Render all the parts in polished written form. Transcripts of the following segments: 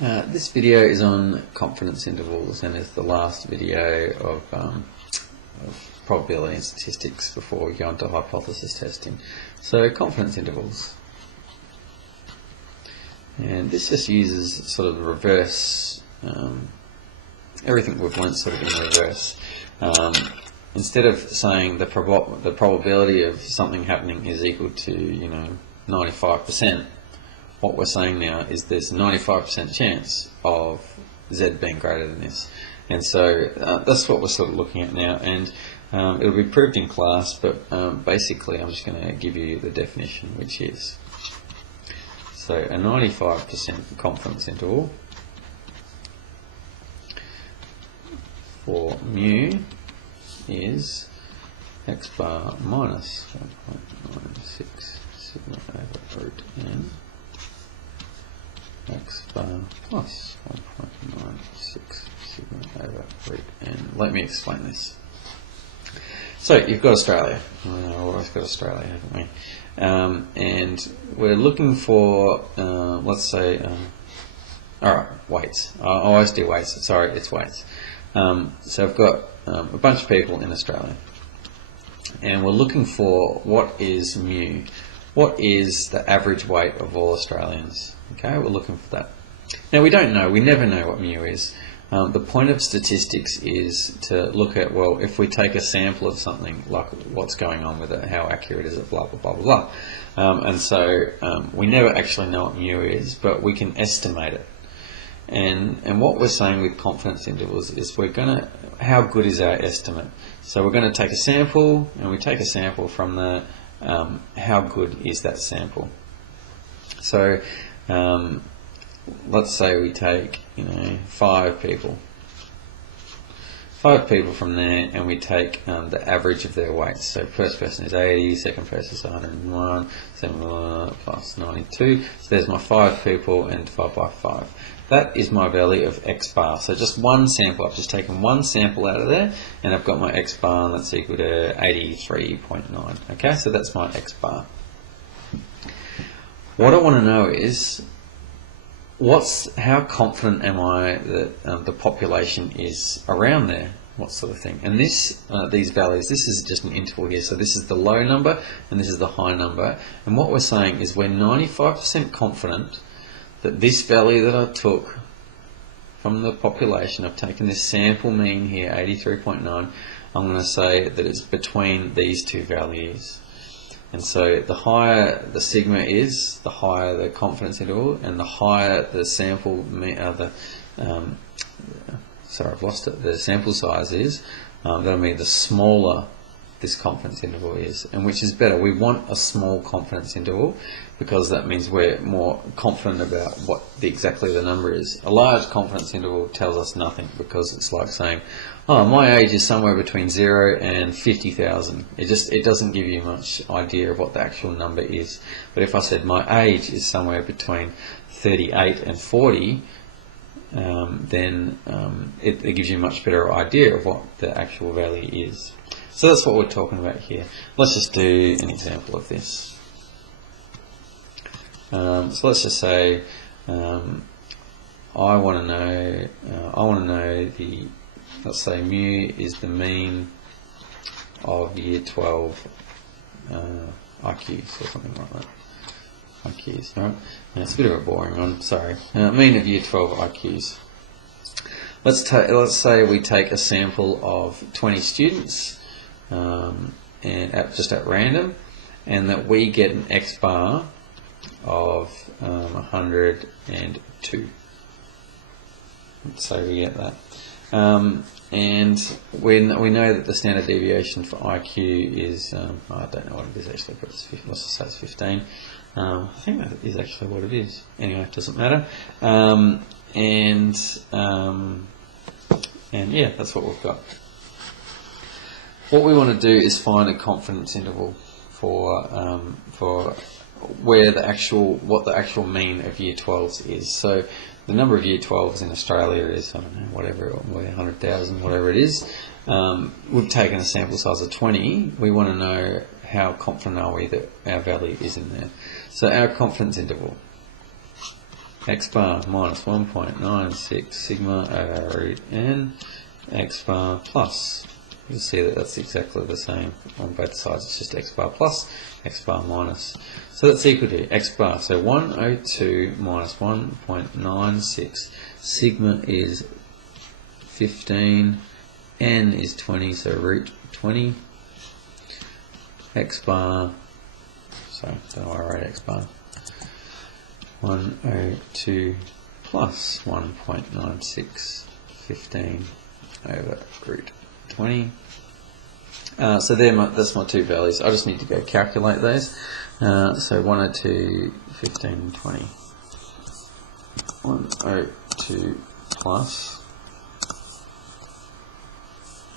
This video is on confidence intervals and is the last video of probability and statistics before we go on to hypothesis testing. So confidence intervals. And this just uses sort of the reverse, everything we've learnt sort of in reverse. Instead of saying the probability of something happening is equal to 95%, what we're saying now is there's a 95% chance of Z being greater than this. And so that's what we're sort of looking at now, and it'll be proved in class, but basically I'm just going to give you the definition, which is, so a 95% confidence interval for mu is x bar minus 1.96 sigma over root n x bar plus 1.96 sigma over root n. Let me explain this. So you've got Australia. We've always got Australia, haven't we? And we're looking for, let's say, alright, weights. I always do weights. Sorry, it's weights. So I've got a bunch of people in Australia, and we're looking for what is mu. What is the average weight of all Australians? Okay, we're looking for that. Now we don't know, we never know what mu is. The point of statistics is to look at, well, if we take a sample of something, like what's going on with it, how accurate is it, blah, blah, blah, blah, blah. And so we never actually know what mu is, but we can estimate it. And what we're saying with confidence intervals is we're going to, how good is our estimate? So we're going to take a sample, and we take a sample from the, how good is that sample? So let's say we take, 5 people. 5 people from there, and we take the average of their weights. So first person is 80, second person is 101, second plus 92. So there's my 5 people, and divide by 5. That is my value of x bar. So just one sample. I've just taken one sample out of there, and I've got my x bar, and that's equal to 83.9. Okay, so that's my x bar. What I want to know is, how confident am I that the population is around there? What sort of thing? And this, these values, this is just an interval here. So this is the low number, and this is the high number. And what we're saying is we're 95% confident that this value that I took from the population, I've taken this sample mean here, 83.9, I'm going to say that it's between these two values. And so the higher the sigma is, the higher the confidence interval, and the higher the sample, sorry, I've lost it, the sample size is, that'll mean the smaller this confidence interval is. And which is better? We want a small confidence interval, because that means we're more confident about what exactly the number is. A large confidence interval tells us nothing, because it's like saying, oh, my age is somewhere between 0 and 50,000. It doesn't give you much idea of what the actual number is. But if I said my age is somewhere between 38 and 40, then it gives you a much better idea of what the actual value is. So that's what we're talking about here. Let's just do an example of this. So let's just say I want to know the, let's say mu is the mean of year 12 IQs or something like that. IQs, right? Now, it's a bit of a boring one, sorry. Mean of year 12 IQs. Let's say we take a sample of 20 students, and just at random, and that we get an x bar of 102. So we get that. And we know that the standard deviation for IQ is, I don't know what it is actually, but let's just say it's 15. I think that is actually what it is. Anyway, it doesn't matter. And yeah, that's what we've got. What we want to do is find a confidence interval for where what the actual mean of year 12s is. So the number of year 12s in Australia is, I don't know, whatever, 100,000, whatever it is. We've taken a sample size of 20. We want to know how confident are we that our value is in there. So our confidence interval x bar minus 1.96 sigma over root n, x bar plus. You'll see that that's exactly the same on both sides. It's just x bar plus, x bar minus. So that's equal to x bar. So 102 minus 1.96. Sigma is 15. N is 20, so root 20. X bar. So don't know why I wrote x bar. 102 plus 1.96. 15 over root 20. So that's my two values. I just need to go calculate those. So 102, 15, and 20. 102 plus.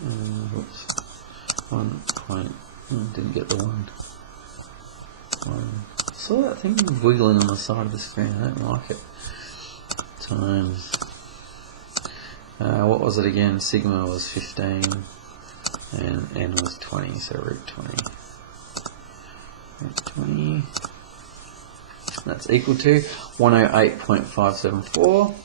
Oops. 1 point. Didn't get the 1. I saw that thing wiggling on the side of the screen. I don't like it. Times. What was it again? Sigma was 15 and n was 20, so root 20. Root 20. That's equal to 108.574.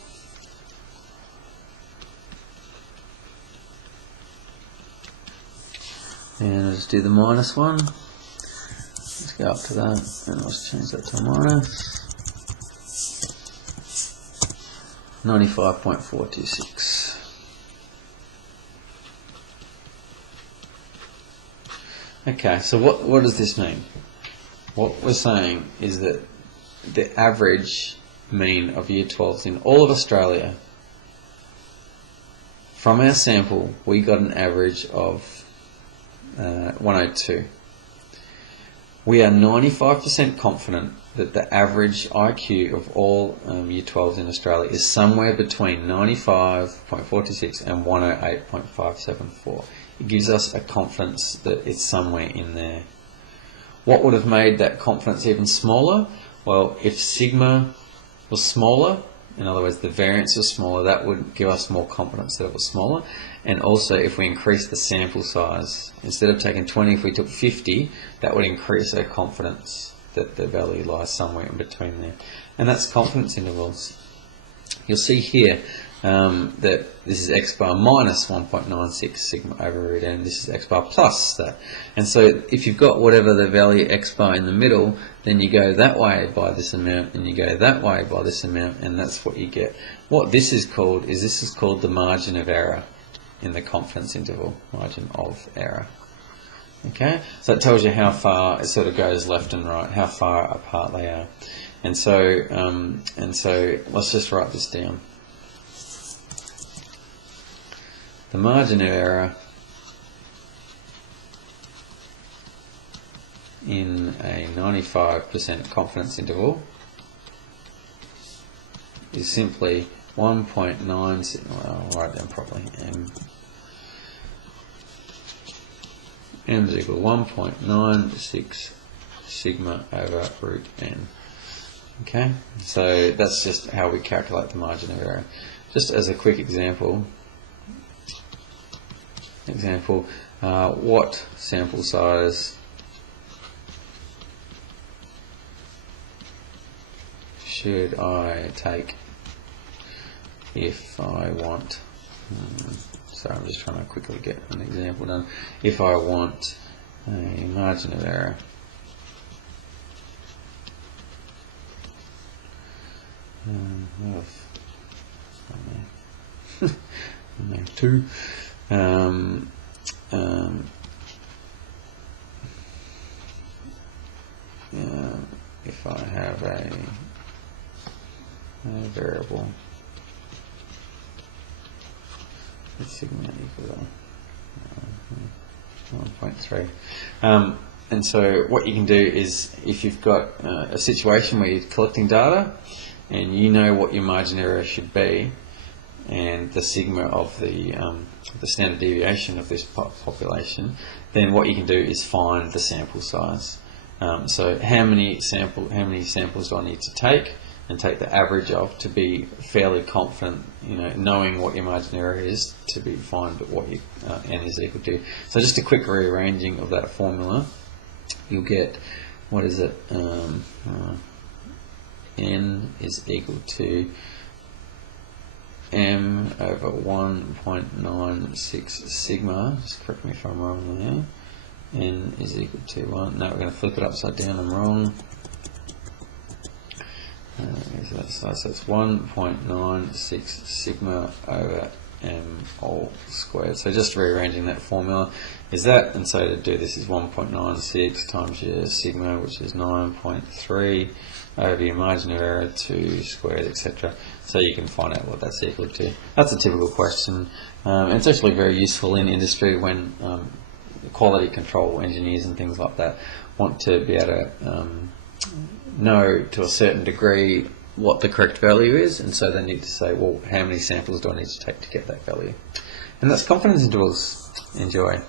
And I'll just do the minus one. Let's go up to that and let's change that to a minus. 95.426. Okay, so what does this mean? What we're saying is that the average mean of Year 12s in all of Australia, from our sample, we got an average of 102. We are 95% confident that the average IQ of all Year 12s in Australia is somewhere between 95.426 and 108.574. It gives us a confidence that it's somewhere in there. What would have made that confidence even smaller? Well, if sigma was smaller, in other words the variance was smaller, that would give us more confidence that it was smaller. And also if we increase the sample size, instead of taking 20, if we took 50, that would increase our confidence that the value lies somewhere in between there. And that's confidence intervals. You'll see here that this is x bar minus 1.96 sigma over root n, this is x bar plus that. And so if you've got whatever the value x bar in the middle, then you go that way by this amount and you go that way by this amount, and that's what you get. What this is called the margin of error in the confidence interval, margin of error. Okay, so it tells you how far it sort of goes left and right, how far apart they are. And so let's just write this down. The margin of error in a 95% confidence interval is simply 1.96, well, I'll write it down properly, m is equal to 1.96 sigma over root n. Okay, so that's just how we calculate the margin of error. Just as a quick example, what sample size should I take if I want, so I'm just trying to quickly get an example done, if I want a margin of error of 2, if I have a variable with sigma equal to 1.3. And so what you can do is, if you've got a situation where you're collecting data and you know what your margin error should be and the sigma of the standard deviation of this population, then what you can do is find the sample size. So how many samples do I need to take and take the average of to be fairly confident, knowing what your margin error is, to be find what your n is equal to. So just a quick rearranging of that formula, you'll get, what is it, n is equal to m over 1.96 sigma. Just correct me if I'm wrong there. N is equal to 1. Now we're going to flip it upside down. I'm wrong. So it's 1.96 sigma over m all squared. So just rearranging that formula is that, and so to do this is 1.96 times your sigma, which is 9.3, over your margin of error 2 squared, etc. So you can find out what that's equal to. That's a typical question. And it's actually very useful in industry when quality control engineers and things like that want to be able to know to a certain degree what the correct value is, and so they need to say, well, how many samples do I need to take to get that value? And that's confidence intervals. Enjoy.